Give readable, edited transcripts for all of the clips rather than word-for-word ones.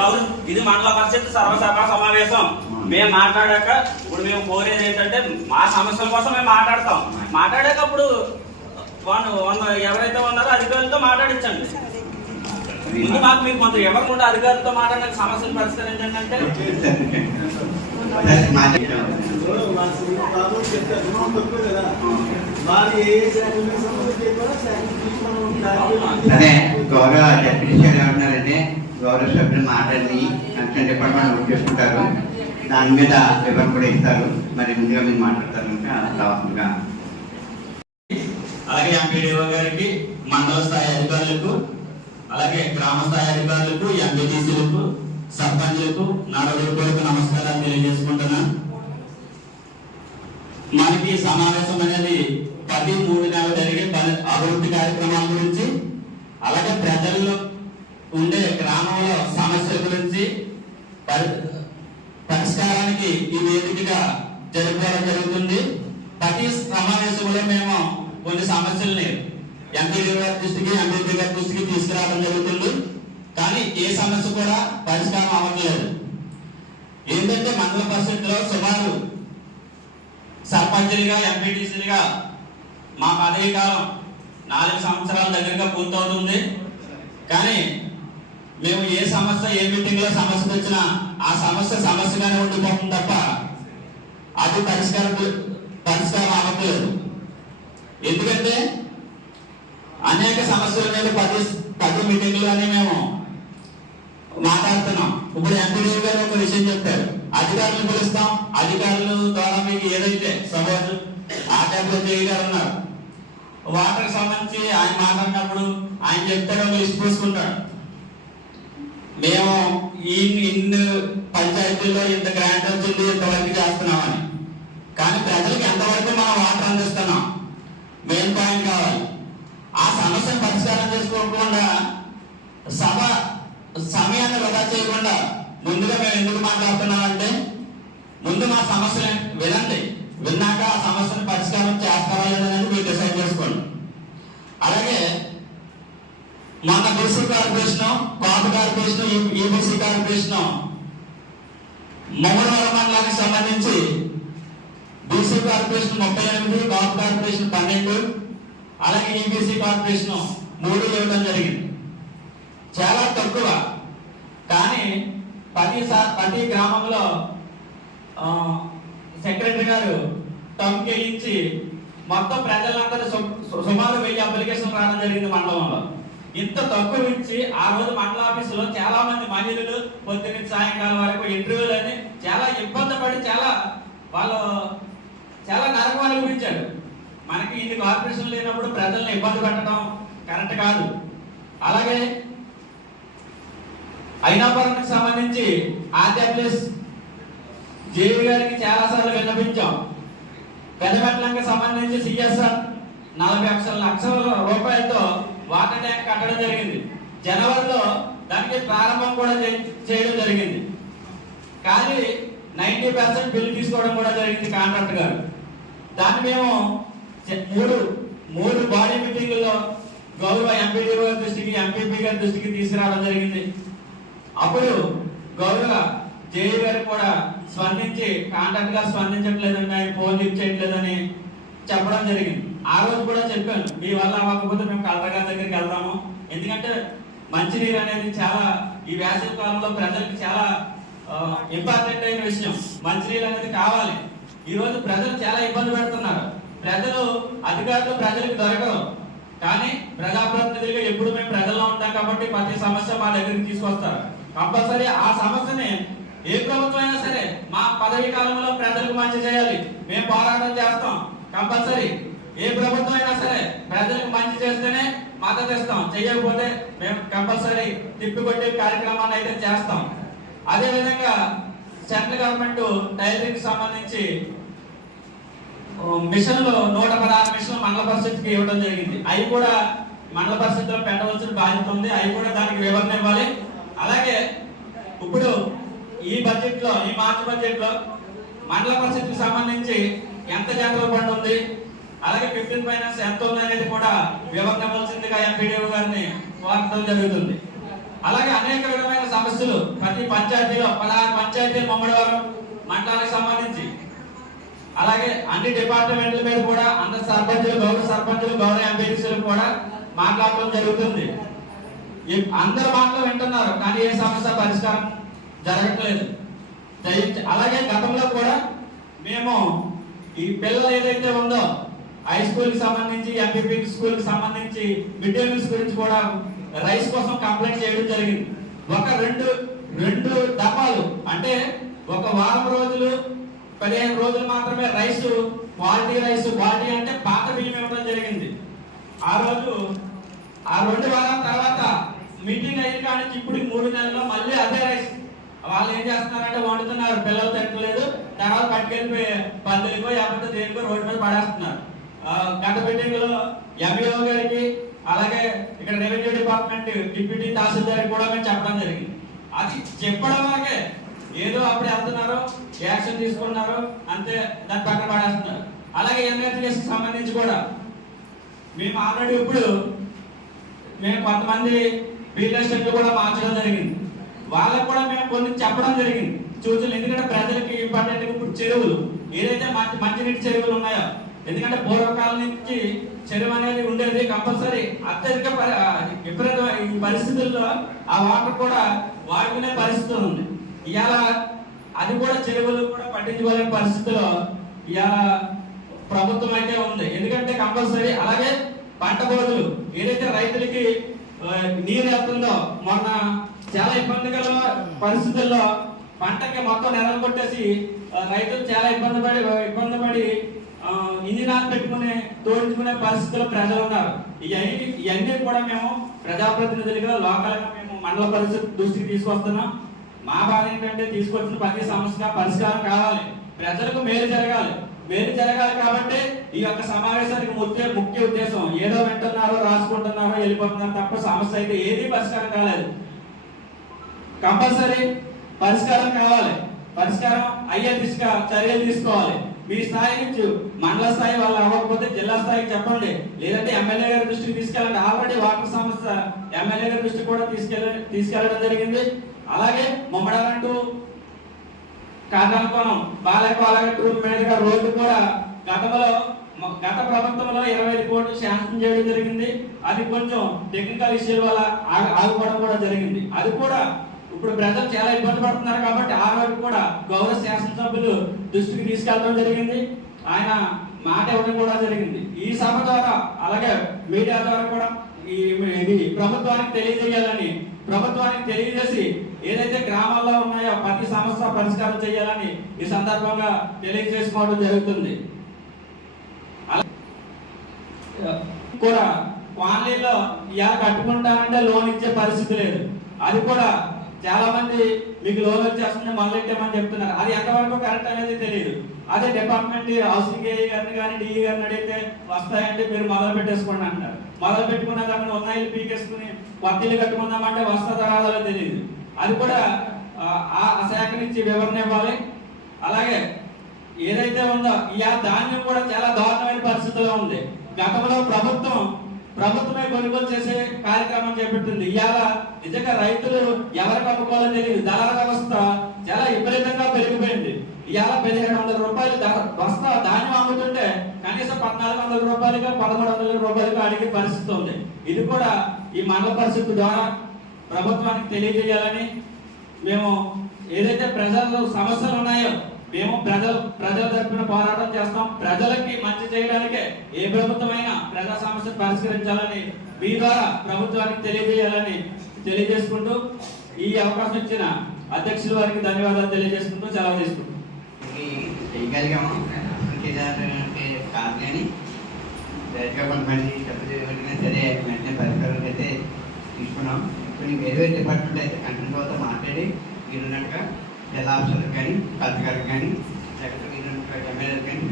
కాదు. ఇది మండల పరిషత్ సర్వసభా సమావేశం. మేము మాట్లాడాక ఇప్పుడు మేము కోరేది ఏంటంటే మా సమస్యల కోసం మేము మాట్లాడతాం. మాట్లాడేటప్పుడు ఎవరైతే ఉన్నారో అధికారులతో మాట్లాడించండి. ముందు మాకు మీరు కొంత ఎవరు అధికారులతో మాట్లాడిన సమస్యలు పరిష్కరించండి అంటే అదే గౌరవ డిప్యూటీ సీఎం ఏమంటున్నారంటే గౌరవ సభ్యులు మాట్లాడి కన్సర్న్ డిపార్ట్మెంట్ వర్క్ చేసుకుంటారు, దాని మీద వివరణ కూడా ఇస్తారు. మరి ముందుగా మీరు మాట్లాడతారు రావాల్సిందిగా. అలాగే ఎంపీడీఓ గారికి, మండల స్థాయి అధికారులకు, అలాగే గ్రామ స్థాయి అధికారులకు, ఎంపీటీసీలకు, సర్పంచ్లకు నా హృదయపూర్వక నమస్కారాలు తెలియజేసుకుంటున్నాను. మనకి సమావేశం అనేది 13 జరిగే అభివృద్ధి కార్యక్రమాల గురించి, అలాగే ప్రజల్లో ఉండే గ్రామంలో సమస్యల గురించి పరిష్కారానికి ఈ వేదికగా జరుపుకోవడం జరుగుతుంది. ప్రతి సమావేశంలో మేము కొన్ని సమస్యల్ని ఎంపీడీ గారి దృష్టికి, ఎంపీపీ గారి దృష్టికి తీసుకురావడం జరుగుతుంది. కానీ ఏ సమస్య కూడా పరిష్కారం అవ్వట్లేదు. ఏంటంటే మండల పరిషత్లో సుమారు సర్పంచులుగా, ఎంపీటీసీలుగా మా పదవీ కాలం 4 సంవత్సరాల దగ్గరగా పూర్తవుతుంది. కానీ మేము ఏ సమస్య, ఏ మీటింగ్ లో సమస్య వచ్చినా ఆ సమస్యగానే ఉండిపోతుంది తప్ప అది పరిష్కారం అవ్వట్లేదు. ఎందుకంటే అనేక సమస్యల మీద 10 మీటింగ్లోనే మేము మాట్లాడుతున్నాం. ఇప్పుడు ఎంపీడీ గారు ఒక విషయం చెప్పారు, అధికారులను పిలుస్తాం, అధికారుల ద్వారా మీకు ఏదైతే సపోజ్ ఆ టైంలో జేఈ గారు ఉన్నారు, వాటర్కి సంబంధించి ఆయన మాట్లాడినప్పుడు ఆయన చెప్తాడు, ఒక లిస్ట్ పూసుకుంటాడు, మేము ఇన్ని పంచాయతీల్లో ఇంత గ్రాంట్ వచ్చింది, ఇంతవరకు చేస్తున్నామని. కానీ ప్రజలకు ఎంతవరకు మనం వాటర్ అందిస్తున్నాం మెయిన్ పాయింట్ కావాలి. ఆ సమస్యను పరిష్కారం చేసుకోకుండా సమయాన్ని వృధా చేయకుండా ముందుగా మేము ఎందుకు మాట్లాడుతున్నామంటే, ముందు మా సమస్యలు వినండి, విన్నాక ఆ సమస్యను పరిష్కారం చేస్తారా లేదనేది మీరు డిసైడ్ చేసుకోండి. అలాగే మన బీసీ కార్పొరేషన్, కాపు కార్పొరేషన్, ఈబీసీ కార్పొరేషన్ మొగడవరం మండలానికి సంబంధించి బీసీ కార్పొరేషన్ 38, కాపు కార్పొరేషన్ 12, అలాగే ఈబీసీ కార్పొరేషన్ 3 ఇవ్వడం జరిగింది. చాలా తక్కువ. కానీ ప్రతి గ్రామంలో సెక్రటరీ గారు టమ్కి ఇచ్చి మొత్తం ప్రజలందరూ సుమారు 1000 అప్లికేషన్ రావడం జరిగింది మండలంలో. ఇంత తక్కువ ఇచ్చి ఆ రోజు మండల ఆఫీసులో చాలా మంది మహిళలు పొద్దున్న సాయంకాలం వరకు ఇంటర్వ్యూలు అని చాలా ఇబ్బంది పడి వాళ్ళు చాలా నరకం అనిపించారు. మనకి ఇన్ని కార్పొరేషన్ లేనప్పుడు ప్రజల్ని ఇబ్బంది పెట్టడం కరెక్ట్ కాదు. అలాగే అయినాపురానికి సంబంధించి ఆర్డబ్ల్యూఎస్ జేవీ గారికి చాలా సార్లు విన్నపించాం. పెద్దమెట్లంకి సంబంధించి సిఎస్ఆర్ 40 లక్షల రూపాయలతో వాటర్ ట్యాంక్ కట్టడం జరిగింది. జనవరిలో దానికి ప్రారంభం కూడా చేయడం జరిగింది. కానీ 90% బిల్లు తీసుకోవడం కూడా జరిగింది కాంట్రాక్టర్ గారు. దాన్ని మేము 3 బాడీ మీటింగుల్లో గౌరవ ఎంపీడీ గారి దృష్టికి, ఎంపీపీ గారి దృష్టికి తీసుకురావడం జరిగింది. అప్పుడు గౌరవ జేఈ గారు కూడా స్పందించి కాంట్రాక్ట్ గా స్పందించట్లేదని, ఆయన ఫోన్ లిఫ్ట్ చేయట్లేదని చెప్పడం జరిగింది. ఆ రోజు కూడా చెప్పాను, మీ వల్ల అవ్వకపోతే మేము కలెక్టర్ గారి దగ్గరికి వెళ్తాము. ఎందుకంటే మంచినీరు అనేది చాలా ఈ వేసవి కాలంలో ప్రజలకు చాలా ఇంపార్టెంట్ అయిన విషయం. మంచినీరు అనేది కావాలి. ఈ రోజు ప్రజలు చాలా ఇబ్బంది పెడుతున్నారు. అధికారులు ప్రజలకు దొరకరు. కానీ ప్రజాప్రతినిధులుగా ఎప్పుడు మేము ప్రజల్లో ఉంటాం కాబట్టి ప్రతి సమస్య మా దగ్గరికి తీసుకొస్తారు. కంపల్సరీ ఆ సమస్యని ఏ ప్రభుత్వం అయినా సరే మా పదవీ కాలంలో ప్రజలకు మంచి చేయాలి, మేము పోరాటం చేస్తాం. కంపల్సరీ ఏ ప్రభుత్వం అయినా సరే ప్రజలకు మంచి చేస్తేనే మద్దతు ఇస్తాం, చేయకపోతే మేము కంపల్సరీ తిప్పికొట్టే కార్యక్రమాన్ని అయితే చేస్తాం. అదే విధంగా సెంట్రల్ గవర్నమెంట్ టైలరింగ్ సంబంధించి మిషన్లు 116 మిషన్లు మండల పరిషత్కి ఇవ్వడం జరిగింది. అవి కూడా మండల పరిషత్లో పెట్టవలసిన బాధ్యత ఉంది. అవి కూడా దానికి వివరణ ఇవ్వాలి. అలాగే ఇప్పుడు ఈ బడ్జెట్లో, ఈ మార్చి బడ్జెట్లో మండల పరిషత్కి సంబంధించి ఎంత జనరల్ ఫండ్ ఉంది, అలాగే 15 ఫైనాన్స్ ఎంత ఉంది అనేది కూడా వివరణ ఇవ్వాల్సిందిగా ఎంపీడీఓ గారిని కోరడం జరుగుతుంది. అలాగే అనేక విధమైన సమస్యలు ప్రతి పంచాయతీలో 16 పంచాయతీలు ముమ్మడివారం మండలానికి సంబంధించి, అలాగే అన్ని డిపార్ట్మెంట్ల మీద కూడా అందరు సర్పంచులు, గౌరవ సర్పంచులు, గౌరవ ఎంపీసీలు కూడా మాట్లాడటం జరుగుతుంది. అందరు మాటలు వింటున్నారు, కానీ ఏ సమస్య పరిష్కారం జరగట్లేదు. అలాగే గతంలో కూడా మేము ఈ పిల్లలు ఏదైతే ఉందో హై స్కూల్ కి సంబంధించి, ఎంపీపీ స్కూల్ కి సంబంధించి మిడ్ డే మీల్స్ గురించి కూడా రైస్ కోసం కంప్లైంట్ చేయడం జరిగింది. ఒక రెండు డబ్బాలు అంటే ఒక వారం రోజులు 15 రోజులు మాత్రమే రైస్ క్వాలిటీ అంటే పాత బియ్యం ఇవ్వడం జరిగింది. ఆ 2 వారాల తర్వాత మీటింగ్ అయిన కానీ ఇప్పుడు 3 నెలల్లో మళ్ళీ అదే రైస్ వాళ్ళు ఏం చేస్తున్నారంటే వండుతున్నారు, పిల్లలు తింటలేదు, తర్వాత పట్టుకెళ్ళిపోయి పందులకో లేకపోతే దేనికో రోడ్డు మీద పడేస్తున్నారు. గత మీటింగ్ లో ఎంఈఓ గారికి, అలాగే ఇక్కడ రెవెన్యూ డిపార్ట్మెంట్ డిప్యూటీ తహసీల్దార్ కూడా మేము చెప్పడం జరిగింది. అది చెప్పడం వరకే, ఏదో అప్పుడు వెళ్తున్నారు, యాక్షన్ తీసుకున్నారు, అంతే, దాని పక్కన పడేస్తున్నారు. అలాగే ఎన్ఆర్టీఎస్ సంబంధించి కూడా మేము ఆల్రెడీ ఇప్పుడు కొంతమంది రియల్ ఎస్టేట్ కూడా మార్చడం జరిగింది. వాళ్ళకు కూడా మేము కొన్ని చెప్పడం జరిగింది సూచనలు. ఎందుకంటే ప్రజలకి ఇంపార్టెంట్ ఇప్పుడు చెరువులు ఏదైతే మంచినీటి చెరువులు ఉన్నాయో, ఎందుకంటే పూర్వకాలం నుంచి చెరువు అనేది ఉండేది కంపల్సరీ. అత్యధిక విపరీత పరిస్థితుల్లో ఆ వాటర్ కూడా వాడుకునే పరిస్థితి ఉంది. ఇవాళ అది కూడా చెరువులు కూడా పట్టించుకోలేని పరిస్థితిలో ఇవాళ ప్రభుత్వం అయితే ఉంది. ఎందుకంటే కంపల్సరీ. అలాగే పంట బోధులు ఏదైతే రైతులకి నీరు వెళ్తుందో, మొన్న చాలా ఇబ్బందికర పరిస్థితుల్లో పంటకి మొత్తం నెలలు కొట్టేసి రైతులు చాలా ఇబ్బంది పడి ఇంజినాలు పెట్టుకుని తోడించుకునే పరిస్థితుల్లో ప్రజలు ఉన్నారు. ఇవన్నీ కూడా మేము ప్రజాప్రతినిధులుగా లోకల్గా మేము మండల పరిస్థితి దృష్టికి తీసుకొస్తున్నాం. మా బాధ ఏంటంటే తీసుకొచ్చిన ప్రతి సమస్య పరిష్కారం కావాలి, ప్రజలకు మేలు జరగాలి కాబట్టి ఈ యొక్క సమావేశానికి ముఖ్య ఉద్దేశం ఏదో వింటున్నారో, రాసుకుంటున్నారో, వెళ్ళిపోతున్నారు తప్ప సమస్య అయితే ఏది పరిష్కారం కాలేదు. కంపల్సరీ పరిష్కారం కావాలి. పరిష్కారం అయ్యే దిశగా చర్యలు తీసుకోవాలి. మీ స్థాయి నుంచి మండల స్థాయి వాళ్ళు అవ్వకపోతే జిల్లా స్థాయికి చెప్పండి, లేదంటే ఎమ్మెల్యే గారి దృష్టికి తీసుకెళ్ళండి. ఆల్రెడీ వాటర్ సమస్య ఎమ్మెల్యే గారి దృష్టికి కూడా తీసుకెళ్ళడం జరిగింది. అలాగే ముమ్మడాలంటూ కాదనుకోనం బాలకోలగట్టు మీదుగా రోడ్డు కూడా గత ప్రభుత్వంలో 25 కోట్లు శాంక్షన్ చేయడం జరిగింది. అది కొంచెం టెక్నికల్ ఇష్యూల వల్ల ఆగిపోవడం కూడా జరిగింది. అది కూడా ఇప్పుడు ప్రజలు చాలా ఇబ్బంది పడుతున్నారు కాబట్టి ఆ రోజు కూడా గౌరవ శాసనసభ్యులు దృష్టికి తీసుకెళ్ళడం జరిగింది. ఆయన మాట ఇవ్వడం కూడా జరిగింది. ఈ సభ ద్వారా అలాగే మీడియా ద్వారా కూడా ఇది ప్రభుత్వానికి తెలియజేసి ఏదైతే గ్రామాల్లో ఉన్నాయో ప్రతి సమస్య పరిష్కారం చేయాలని ఈ సందర్భంగా తెలియజేసుకోవడం జరుగుతుంది. కూడా కాలనీలో ఇలా కట్టుకుంటానంటే లోన్ ఇచ్చే పరిస్థితి లేదు. అది కూడా చాలా మంది మీకు లోన్ వచ్చేస్తుంది మొదలెట్టామని చెప్తున్నారు. అది ఎంతవరకు కరెక్ట్ అనేది తెలియదు. అదే డిపార్ట్మెంట్ హౌసింగ్ ఏఈ గారిని కానీ డిఈ గారిని అడిగితే వస్తాయంటే మీరు మొదలు పెట్టేసుకోండి అంటారు. మొదలు పెట్టుకున్న దాన్ని ఉన్న ఇల్లు పీకేసుకుని కొత్త ఇల్లు కట్టుకుందామంటే వస్తుందో రాదో తెలియదు. అది కూడా ఆ శాఖ నుంచి వివరణ ఇవ్వాలి. అలాగే ఏదైతే ఉందో ఇవాళ ధాన్యం కూడా చాలా దారుణమైన పరిస్థితిలో ఉంది. గతంలో ప్రభుత్వమే కొనుగోలు చేసే కార్యక్రమం చేపట్టింది. ఇవాళ నిజంగా రైతులు ఎవరికి అమ్ముకోవాలో తెలియదు. దళాల వ్యవస్థ చాలా విపరీతంగా పెరిగిపోయింది. ఇవాళ 1700 రూపాయలు బస్తా ధాన్యం అమ్ముతుంటే కనీసం 1400 రూపాయలుగా 1300 రూపాయలుగా అడిగే పరిస్థితి ఉంది. ఇది కూడా ఈ మండల పరిస్థితి ద్వారా ప్రభుత్వానికి తెలియజేయాలని మేము ఏదైతే ప్రజల సమస్యలు ఉన్నాయో మేము ప్రజల తరపున పోరాటం చేస్తాం. ప్రజలకి మంచి చేయడానికే ఏ ప్రభుత్వమైనా ప్రజా సమస్యలు పరిష్కరించాలని మీ ద్వారా ప్రభుత్వానికి తెలియజేయాలని తెలియజేసుకుంటూ ఈ అవకాశం ఇచ్చిన అధ్యక్షుల వారికి ధన్యవాదాలు తెలియజేసుకుంటూ సెలవు తీసుకుంటాం. చేయగలిగాము కాదు కానీ డైరెక్ట్గా కొంతమంది సరే వెంటనే పరిష్కారం అయితే తీసుకున్నాం. ఇప్పుడు వేరే డిపార్ట్మెంట్ అయితే కంటెంట్ వాళ్ళతో మాట్లాడి మీరున్నట్టుగా జిల్లా ఆఫీసర్లకు కానీ కలెక్టర్ గారికి కానీ లేకపోతే మీరున్నట్టుగా ఎమ్మెల్యేలకు కానీ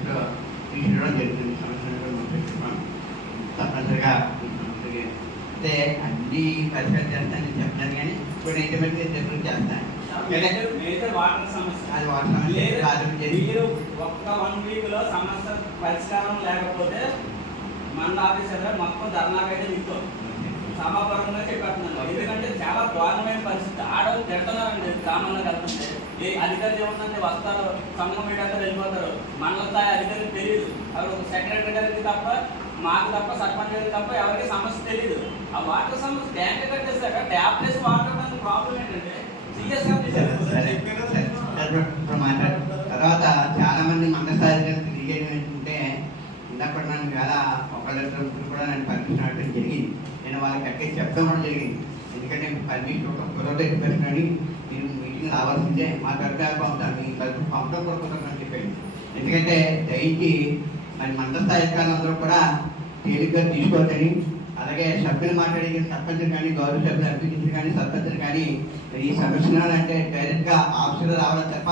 తీసుకురావడం జరుగుతుంది. సమస్యలు పెట్టుకున్నాం తప్పనిసరిగా అయితే అన్ని పరిష్కారం చేస్తానని చెప్తాను. కానీ ఇప్పుడు ఇంటర్మీడియట్ చెప్పడం చేస్తాను. అది వాటర్ మీరు ఒక్క 1 వీక్ లో సమస్య పరిష్కారం లేకపోతే మండల ఆఫీసర్ మొత్తం ధర్నాకైతే నిల్చో సభాపరంగా చెప్పేస్తున్నాను. ఎందుకంటే చాలా దారుణమైన పరిస్థితి. ఆడవాళ్ళు తిడుతున్నారండి గ్రామంలో వెళ్తుంటే. ఏ అధికారులు ఏమవుతుందంటే వస్తారు, సంఘం మీడియాతో వెళ్ళిపోతారు. మండల స్థాయి అధికారులకు తెలియదు. అక్కడ ఒక సెక్రటరీ గారికి తప్ప, మాకు తప్ప, సర్పంచ్ గారికి తప్ప ఎవరికి సమస్య తెలియదు. ఆ వాటర్ సమస్య ట్యాంక్ కట్టేసాక ట్యాప్ వేసి వాటర్ ప్రాబ్లం ఏంటంటే తర్వాత చాలా మంది మండసారి తిరిగేది ఏంటంటే ఇందాక నన్ను వేళ ఒకళ్ళిద్దరు కూడా నన్ను పర్మిషన్ అడగడం జరిగింది. నేను వాళ్ళకి కట్టేసి చెప్పడం కూడా జరిగింది. ఎందుకంటే పర్మిషన్ ఒక కుర్రలో ఎక్కిపెట్టుకొని మీరు మీటింగ్ రావాల్సిందే, మా తరఫు పంపుతాను, మీ తరఫు పంపడం కూడా కుదరదని చెప్పాను. ఎందుకంటే దయచి మరి మండల స్థాయి అధికారులందరూ కూడా తేలిగ్గా తీసుకోవద్దని, అలాగే సభ్యులు మాట్లాడే సర్పంచులు కానీ, గౌరవ సభ్యులు అభ్యర్థించారు కానీ, సర్పంచులు కానీ ఈ సమస్య అంటే డైరెక్ట్గా ఆఫీసులో రావడం తప్ప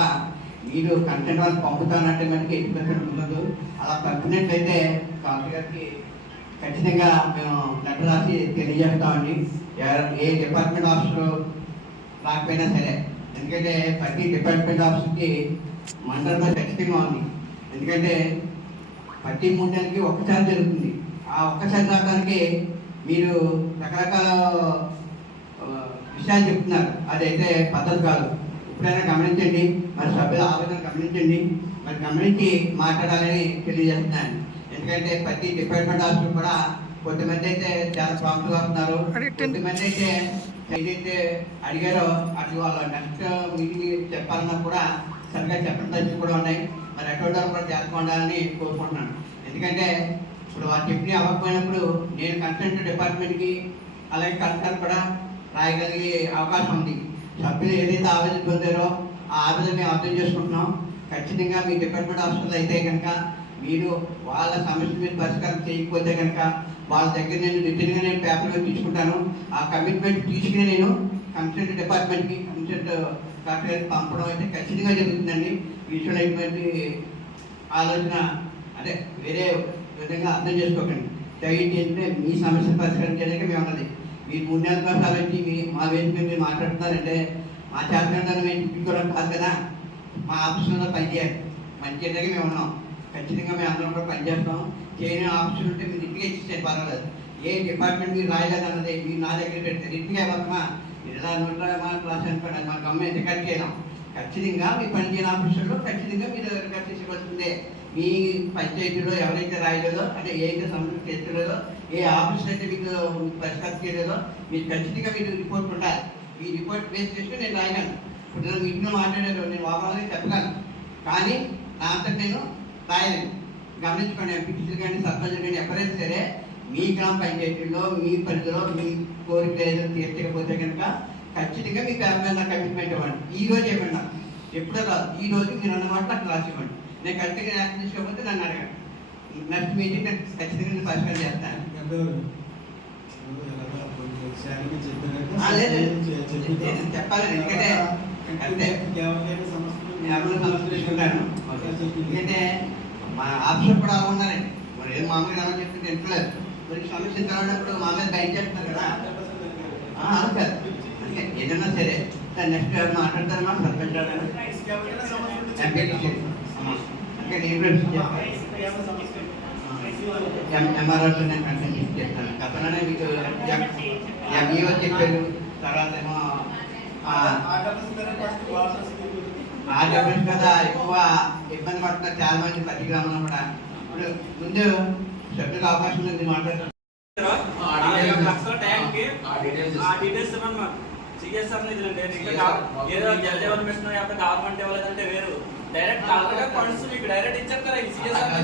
మీరు కంటెంట్ వాళ్ళు పంపుతానంటే మనకి 80% ఉండదు. అలా పంపినట్లయితే కలెక్టర్ గారికి ఖచ్చితంగా మేము లెటర్ రాసి తెలియజేస్తామండి. ఏ డిపార్ట్మెంట్ ఆఫీసర్ రాకపోయినా సరే, ఎందుకంటే ప్రతి డిపార్ట్మెంట్ ఆఫీసర్కి మండలంలో ఖచ్చితంగా ఉంది. ఎందుకంటే ప్రతి 3 నెలలకి ఒక్కసారి జరుగుతుంది. ఆ ఒక్కసారి రావడానికి మీరు రకరకాల విషయాలు చెప్తున్నారు, అదైతే పద్ధతి కాదు. ఎప్పుడైనా గమనించండి, మరి సభ్యుల ఆవేదన గమనించండి, మరి గమనించి మాట్లాడాలని తెలియజేస్తున్నాను. ఎందుకంటే ప్రతి డిపార్ట్మెంట్ ఆఫీసర్ కూడా కొంతమంది అయితే చాలా ప్రాంప్ట్గా వస్తున్నారు, కొంతమంది అయితే ఏదైతే అడిగారో అటు వాళ్ళ నెక్స్ట్ మీటింగ్ చెప్పాలన్నా కూడా సరిగ్గా చెప్పడం తగ్గి కూడా ఉన్నాయి. మరి అటువంటి వాళ్ళు కూడా జాగ్రత్తగా ఉండాలని కోరుకుంటున్నాను. ఎందుకంటే ఇప్పుడు వాళ్ళు చెప్పి అవ్వకపోయినప్పుడు నేను కన్సల్ట్ డిపార్ట్మెంట్కి అలాగే కలెక్టర్ కూడా రాయగలిగే అవకాశం ఉంది. సభ్యులు ఏదైతే ఆవేదన పొందారో ఆ ఆవేదన మేము అర్థం చేసుకుంటున్నాం. ఖచ్చితంగా మీ డిపార్ట్మెంట్ ఆఫీసర్లు అయితే కనుక మీరు వాళ్ళ సమస్య మీద పరిష్కారం చేయకపోతే కనుక వాళ్ళ దగ్గర నేను రిటర్న్గా నేను పేపర్లో తీసుకుంటాను. ఆ కమిట్మెంట్ తీసుకుని నేను కన్సల్ట్ డిపార్ట్మెంట్కి కన్సల్ట్ కలెక్టర్కి పంపడం అయితే ఖచ్చితంగా జరుగుతుందండి. ఈ విషయంలో ఎటువంటి ఆలోచన అంటే వేరే విధంగా అర్థం చేసుకోకండి. దయచేసి ఏంటంటే మీ సమస్య పరిష్కారం చేయడానికి మేము ఉన్నది. మీరు 3 నెలల కోసం వచ్చి మా వేదిక మీరు మాట్లాడుతున్నారంటే మా చేతనంగా మేము చూపించుకోవడం కాదు కదా. మా ఆఫీసులో పనిచేయాలి, పనిచేయడానికి మేము ఉన్నాం. ఖచ్చితంగా మేము అందరం కూడా పనిచేస్తాం. చేయని ఆఫీసులు ఉంటే మీరు ఇంటికి ఇచ్చేస్తే పర్వాలేదు. ఏ డిపార్ట్మెంట్ మీరు రాయలేదు అన్నది మీరు నా దగ్గర పెడితే ఇంటికి ఇవ్వకమా మీరు ఎలా రాసాను మా గవర్నమెంట్ రికార్డ్ చేయడం. ఖచ్చితంగా మీ పనిచేయని ఆఫీసుల్లో ఖచ్చితంగా మీరు రికార్డ్ చేసుకోవాల్సిందే. మీ పంచాయతీలో ఎవరైతే రాయలేదో అంటే ఏదైతే సమస్య చేస్తలేదో, ఏ ఆఫీసులో అయితే మీకు పరిష్కారం చేయలేదో మీరు ఖచ్చితంగా మీరు రిపోర్ట్ ఉండాలి. మీ రిపోర్ట్ బేస్ చేసుకుని నేను రాయగలను. ఇప్పుడు నేను మీటింగ్లో మాట్లాడాను, నేను వారాలని చెప్పగలను, కానీ నా అంతా నేను రాయలేను. గమనించుకోండి, ఎంపీటీసీలు కానీ సర్పంచులు కానీ ఎవరైనా సరే మీ గ్రామ పంచాయతీలో మీ పరిధిలో మీ కోరిక ఏదైనా తీర్చకపోతే కనుక ఖచ్చితంగా మీ పేపర్ కమిట్మెంట్ ఇవ్వండి. ఈ రోజు ఇవ్వండి, ఎప్పుడో కాదు, ఈ రోజు మీరు అన్నమాట నాకు రాసి ఇవ్వండి. నేను ఖచ్చితంగా యాక్షన్ తీసుకోకపోతే నన్ను అడగండి. నెక్స్ట్ మీటింగ్ నేను ఖచ్చితంగా పరిష్కారం చేస్తాను. చెప్పాలి, ఎందుకంటే అంతే ఎవరు సమస్య తీసుకుంటాను. ఎందుకంటే మా ఆఫీసర్ కూడా అలా ఉన్నారండి. మరి ఏం మామూలుగా ఎలా చెప్తుంటే ఇంట్లేదు, మరి సమస్య కావాలన్నప్పుడు మా మీద బయట చేస్తున్నారు కదా. అవును, అందుకే ఏదన్నా సరే నెక్స్ట్ మాట్లాడతారు మా సర్పంచ్ అంటే నేను ఎంఆర్ఓతో నేను కన్సల్ట్ చేస్తాను. తప్పననే మీకు ఎంఈఓ చెప్పారు. తర్వాత ఏమో ఆర్డబ్ల్యూఎస్ కదా ఎక్కువ ఇబ్బంది పడుతున్నారు చాలా మంది ప్రతి గ్రామంలో కూడా. ఇప్పుడు ముందు సభ్యులకు అవకాశం ఉంది మాట్లాడతారు. ఏదో జలజీవన్ మిషన్ గవర్నమెంట్ ఇవ్వలేదంటే వేరు, డైరెక్ట్ కలెక్టర్ ఫండ్స్ మీకు డైరెక్ట్ ఇచ్చేస్తారా? ఈ సిఎస్ఆర్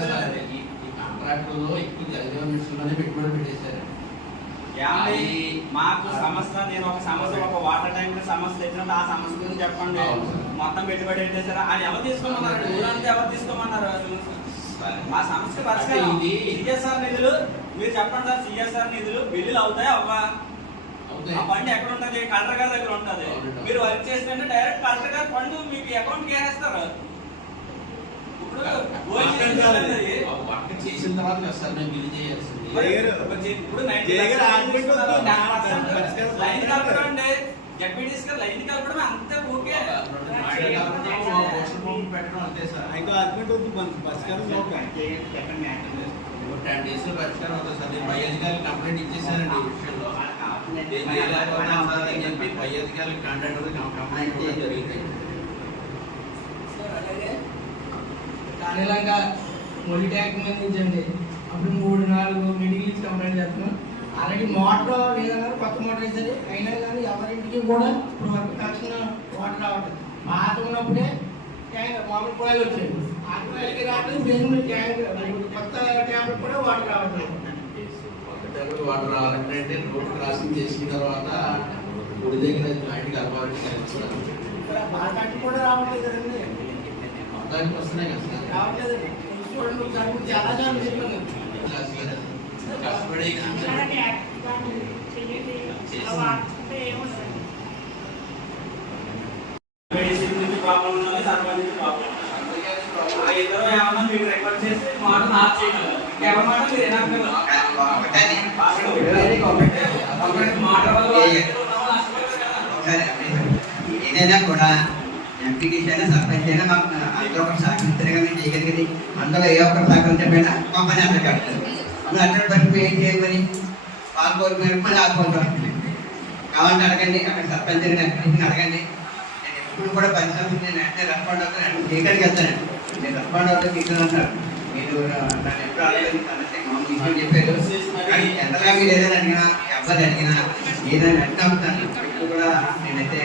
మాకు సమస్య, నేను ఒక సమస్య, ఒక వాటర్ ట్యాంక్ సమస్య తెచ్చినట్టు ఆ సమస్య గురించి చెప్పండి. మొత్తం పెట్టుబడి పెట్టేసారా అని ఎవరు తీసుకోమన్నారు? ఊరంతా ఎవరు తీసుకోమన్నారు? మా సమస్య పరిష్కారం సిఎస్ఆర్ నిధులు మీరు చెప్పండి సార్. సిఎస్ఆర్ నిధులు బిల్లులు అవుతాయి అవ్వా? ఆ ఫండ్ ఎక్కడ ఉంటుంది? కలెక్టర్ గారి దగ్గర ఉంటుంది. మీరు వర్క్ చేస్తుంటే డైరెక్ట్ కలెక్టర్ గారి ఫండ్ మీకు అకౌంట్ కి వేస్తారు. చేసిన తర్వాత సార్ మేము బిల్ చేయాల్సింది. ఇప్పుడు లైన్ కలపడం జడ్పీటీస్ లైన్ కలపడం అంతే ఓకే. పెట్టడం అంతే సార్. ఇంకా అడ్మిట్ పరిష్కారం చెప్పండి 10 days లో పరిష్కారం అవుతుంది సార్. నేను పై అధికారులు కంప్లైంట్ ఇచ్చేసానండి ఈ విషయంలో. చెప్పి పై అధికారులకు కాంట్రాక్టర్ కంప్లైంట్ చేయడం జరిగింది. దానిలాగా మొదటి ట్యాంక్ మీద నుంచండి అప్పుడు 3-4 మీటింగ్లు ఇచ్చి కంప్లైంట్ చేస్తున్నాం. అలాగే మోటార్ లేదన్నారు, కొత్త మోటార్ వేసేది అయినా కానీ ఎవరింటికి కూడా ఇప్పుడు వరకు కనెక్షన్ వాటర్ రావట్లేదు. పాత ఉన్నప్పుడే ట్యాంక్ మామూలు కుళాయిలు వచ్చాయి, ఆ కుళాయిలకి రావట్లేదు. మేము ట్యాంక్ కొత్త ట్యాంక్ కూడా వాటర్ రావట్లేదు. వాటర్ రావాలంటే రోడ్ క్రాసింగ్ చేసిన తర్వాత గుడి దగ్గర జాయింట్ కలపాలని కలుస్తారు. ఇక్కడ బాగా కూడా రావట్లేదు కదండి, మొత్తానికి వస్తున్నాయి కదా రావట్లేదు. చూడండి ఒకసారి చాలా సార్లు చెప్పాను. కష్టపడి మెడిసిన్ నుంచి ప్రాబ్లం ఉన్నది, సర్పంచ్ నుంచి ప్రాబ్లం ఉన్నది. ఆ ఇద్దరు ఏమన్నా మీకు రికార్డ్ చేసి మాట ఆఫ్ చేయగలరు. ఎవరి మాట మీరు వినక్కర్లేదు. మాట వల్ల ఏదైనా కూడా ఎంపీటీసీ అయినా సర్పంచ్ అయినా మాకు అందరూ ఒకటి సహకరించగా మేము చేయగలిగేది. అందులో ఏ ఒక్కరు సహకరించకపోయినా మా పని అందరూ కడతారు. అప్పుడు అక్కడ పని ఏం చేయమని పాల్గొని మళ్ళీ ఆడుకుంటాం. కావాలంటే అడగండి, అక్కడ సర్పంచ్ ఎంపీటీసీని అడగండి. నేను ఎప్పుడు కూడా పరిశ్రమ నేను వెంటనే రెస్పాండ్ అవుతాను, చేయగలిగి వెళ్తానండి. నేను రెస్పాండ్ అవుతాను తీసుకుంటాను. మీరు నన్ను ఎప్పుడు అడగలేదు సమస్య మామూలు తీసుకొని చెప్పారు. కానీ ఎంతగా మీరు ఏదైనా అడిగినా ఎవరు అడిగినా ఏదైనా వెంటనే అవుతాను. ఇప్పుడు కూడా నేనైతే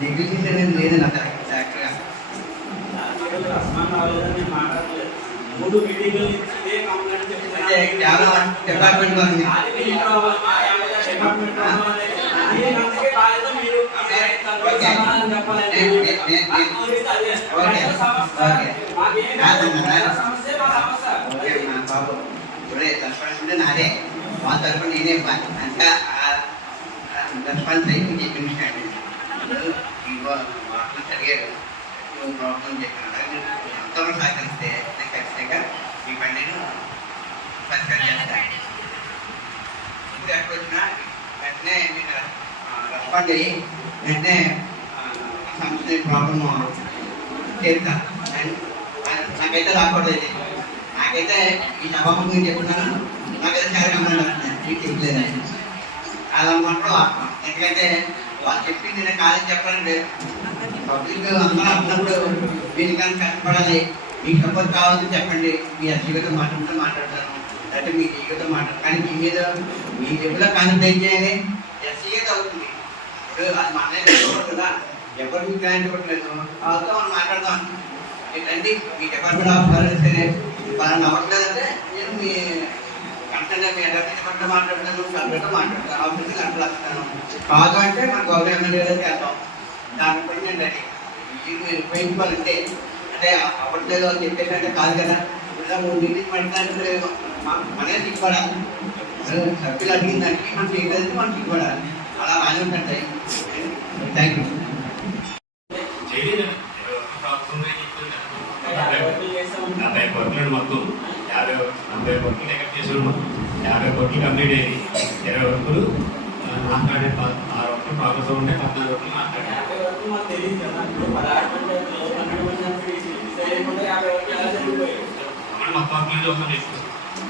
నెగ్లిజెన్స్ అనేది లేదని అసలు యాక్చువల్గా అసమానం రాలేదని నేను మాట్లాడలేదు. 3 మీటింగ్లు ఇదే కంప్లైంట్ అంటే చాలా డిపార్ట్మెంట్ వాళ్ళు అది మీ ప్రాబ్లమ్, డిపార్ట్మెంట్ ప్రాబ్లమ్ అనేది అది అందుకే కాలేదో మీరు సమాధానం చెప్పాలంటే సమస్య మా సమస్య. ఓకే మా బాబు ఇప్పుడే రెస్పాన్స్ నాదే, మా తరఫున నేనే ఇవ్వాలి. అంటే రెస్పాన్స్ అయితే చెప్పింది స్టాండ్ మాటలు చదివారు ప్రాబ్లం చెప్పినాడు. ఎంతో సహకరిస్తే నేను ఖచ్చితంగా ఈ పండుగ పరిష్కారం చేస్తాను. ఇంకా ఎక్కడ వచ్చినా వెంటనే నేను రెస్పాండ్ అయ్యి వెంటనే సంస్థ ప్రాబ్లమ్ చేస్తాను. నాకైతే రాకూడదు. నాకైతే ఈ సభాముఖంగా చెప్తున్నాను, నాకైతే చాలా కంప్లైంట్ వస్తున్నాయి. మీకు చెప్పలేదు చాలా మాటలు ఆత్మ. ఎందుకంటే వాళ్ళు చెప్పింది నేను కాలేజ్ చెప్పాలంటే పబ్లిక్ అందరూ అన్నప్పుడు దీనికన్నా కష్టపడాలి. మీకు సపోర్ట్ కావాలని చెప్పండి, మీ అసలుతో మాట్లాడతాను, లేకపోతే మీ జీవితో మాట్లాడతాను. కానీ మీ మీద మీ లెవెల్లో కాన్సన్ట్రేట్ చేయాలి. ఎస్సీగా అవుతుంది. ఇప్పుడు అది మాట్లాడలేదు కదా, ఎవరు మీకు గ్రాంట్ కొట్టలేదు, వాళ్ళతో మనం మాట్లాడదాం. ఏంటంటే మీ డిపార్ట్మెంట్ ఆఫీసర్ సరే వాళ్ళని అవ్వట్లేదంటే నేను మీ కంటే మీ డిపార్ట్మెంట్ మాట్లాడతాను, కంప్యూటర్ మాట్లాడతాను, ఆఫీస్కి అట్లా కాదు అంటే మన గవర్నమెంట్ చేద్దాం. దానిపై నేను రెడీ. మీరు ఉపయోగించుకోవాలంటే అంటే అవ్వట్లేదు అని చెప్పేటంటే కాదు కదా. ఇప్పుడు 3 మీటింగ్ పడితే మనమే సిగ్గుపడాలి. సభ్యులు అడిగిన దానికి మనం చేయగలిగితే మనం సిగ్గుపడాలి. అలా రాని ఉంటాయి. Thank you. 50 కోట్లు మొత్తం 40 కోట్లు ఎక్కడ చేసాడు. 50 కోట్లు కంప్లీట్ అయ్యింది. 20 వరకు మాట్లాడే 6 వరకు ప్రాబ్లమ్స్ ఉంటే 14 వరకు మాట్లాడారు. మొత్తం ఓపెన్ చేస్తాం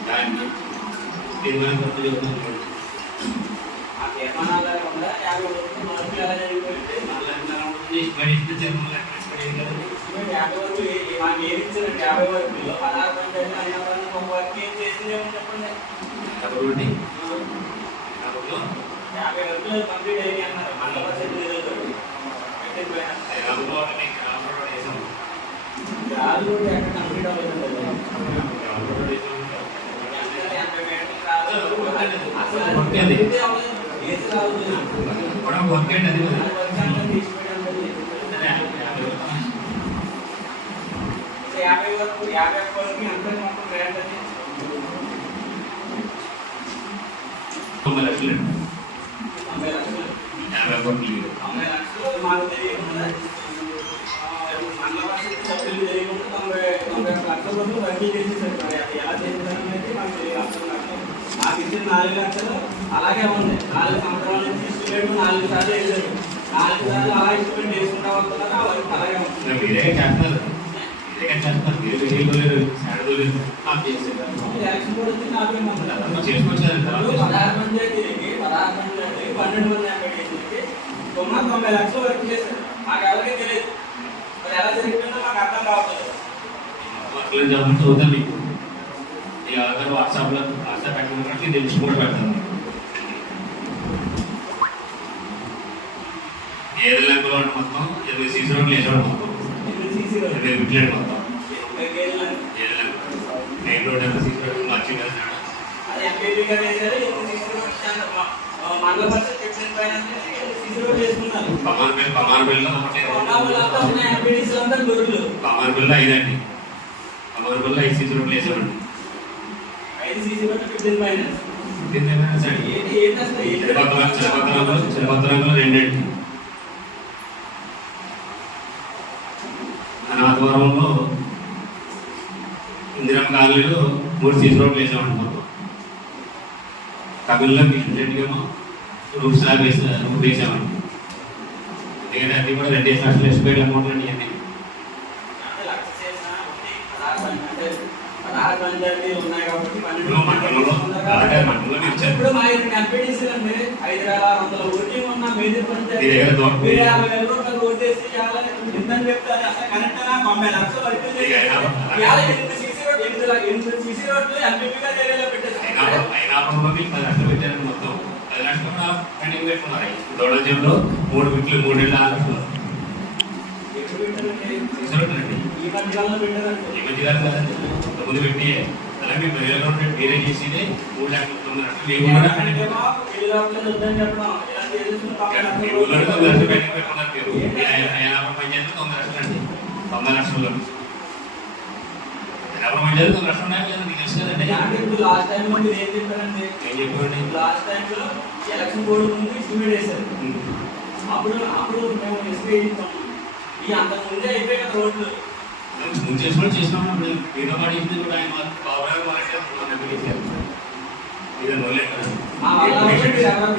దానికి తీర్మానం కొత్త చూద్దాం. కంప్లీట్ అయ్యి అన్నారు. కంప్లీట్ యాభై వరకు అంతా మొత్తం గ్రాంట్ అది 90 లక్షలు 90 లక్షలు 50 కోట్లు 90 లక్షలు మాకు తెలియకుండా మండల పరిషత్ సభ్యులు తెలియకుండా 90 లక్షల వరకు వడ్డీ చేసేసారు. మరి అది ఎలా చేసేదానికి మాకు తెలియదు. మాకు ఇచ్చిన 4 లక్షలు అలాగే ఉంది. 4 సంవత్సరాల నుంచి ఇష్టపేటు 4 సార్లు వెళ్ళారు. 4 సార్లు అలా ఇష్టపేటు వేసుకుంటా వస్తున్నారు. ఆ వరకు అలాగే ఉంటుంది. మీరే చేస్తున్నారు. మీరు ఎలక్షన్ కూడా వచ్చి 40 మంది చేసుకోవచ్చు. 16 మంది పదార్థానికి 12 మంది ఎంపీటీసీలకి 90 లక్షలు వర్క్ చేశారు. మాకు ఎవరికీ తెలియదు. మరి ఎలా జరిగిందో మాకు అర్థం కావట్లేదు. వర్క్లు జరుగుతూ చూద్దాం మీకు ఈ ఆధార్ వాట్సాప్ పెట్టడం కాబట్టి తెలిసి కూడా పెడతాను. ఏదైనా మొత్తం 8 సీసీ రోడ్లు వేసాడు మొత్తం 8 బిట్లేడు మొత్తం మెయిన్ రోడ్ ఎంత సీసీ రోడ్ మార్చి వేసాడు. అది ఎంపీపీ గారు వేశారు. 8 సీసీ రోడ్లు మండల పరిషత్ డివిజన్ పైన 8 సీసీ రోడ్లు వేసుకున్నారు. కమానపల్లిలో ఎంపీటీసీలు అంతా గొర్రెలు. కమానపల్లిలో 5 అండి. కమానపల్లిలో 5 సీసీ రోడ్లు వేసామండి. 5 సీసీ రోడ్లు 15 పైన చిలపత్రంలో 2 అండి. అనాథవరంలో ఇందిరమ్మ కాలనీలో 3 సీసీ రోడ్లు వేసామండి మొత్తం. తమిళలో కిషన్రెడ్డికేమో రూట్ స్లాబ్ వేసామండి. ఎందుకంటే అది కూడా 2 లక్షలు ఎస్టిమేట్ అమౌంట్ అండి. అన్నీ ఉన్నాయి కాబట్టి మండలంలో ఇచ్చారు. ఇప్పుడు మా ఎంపీటీసీలు అంటే 5,600 ఓటింగ్ ఉన్న మేజర్ పంచాయతీ మీ దగ్గర 50,000 రూపాయలు ఓటేసి ఇందని చెప్తారు. అసలు కరెక్ట్ 90 లక్షలు వర్క్ సీసీ రోడ్లు ఎంపీపీగా ఏరియాలో పెట్టేసి అయినాపురంలో మీకు 10 లక్షలు పెట్టారండి. మొత్తం 10 లక్షలు కూడా పెండింగ్ పెట్టుకున్నారు. దొడజంలో 3 బిట్లు 3 6 లక్షలు సీసీ రోడ్లు అండి. ఈ మధ్యకాలంలో పెట్టారంటే ఈ మధ్య కాదు కదండి, ముందు పెట్టి అలాగే మీ ప్రజలు మీరే చేసేది 3 లక్షలు 9 లక్షలు లేవు కూడా పెండింగ్ పెట్టుకున్నారు. మీ ఊళ్ళో 9 లక్షలు పెండింగ్ పెట్టుకున్నారు. మీరు అయినాపురం పంచాయతీ 9 లక్షలు అండి. 90 లక్షలు అయినాపురం పంచాయతీ 9 లక్షలు ఉన్నాయి కదా, మీకు తెలుసు కదండి. ఇప్పుడు లాస్ట్ టైం మీరు ఏం చెప్పారండి? ఏం చెప్పండి, లాస్ట్ టైంలో ఎలక్షన్ కోడ్ ముందు ఎస్టిమేట్ వేశారు. అప్పుడు మేము ఎస్టిమేట్ ఇస్తాం. ఈ అంతకుముందే అయిపోయి కదా రోడ్లు ముందు చేసుకొని చేసినాము. మీతో పాటు ఇచ్చింది కూడా ఆయన బాబు వాళ్ళకి ఇదే నోలేదు కదా. మా వాళ్ళ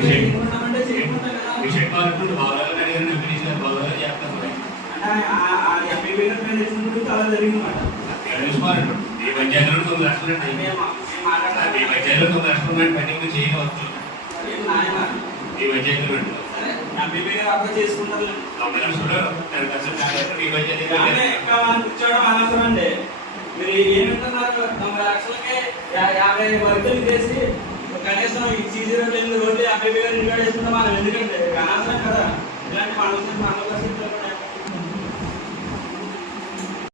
చేయకుంటామంటే చేయకుంటాం కదా. విషయం కావాలంటే బాబురాలు అడిగారు, పిలిచారు, బాబురాలు చేస్తారు. అంటే ఎంపీపీ గారు మేము తెలిసినప్పుడు చాలా జరిగిందన్నమాట. చూసుకోవాలండి. మీ పంచాయతీలో 9 లక్షలు అండి. మీ పంచాయతీలో 9 లక్షలు ఉన్నాయి, పెండింగ్ చేయవచ్చు. మీ పంచాయతీలో అండి ఎంపీపీ గారు అప్లై చేసుకుంటారు. 90 లక్షలు 10% మీ పంచాయతీ కూర్చోవడం అనవసరం అండి. మీరు ఏమంటున్నారు? 90 లక్షలకే 50 వర్కులు చేసి కనీసం సీసీ రోడ్లు 8 రోడ్లు ఎంపీపీ గారు ఇంటికాడ వేసుకుంటాం మనం. ఎందుకంటే అనవసరం కదా ఇలాంటి మండల పరిస్థితులు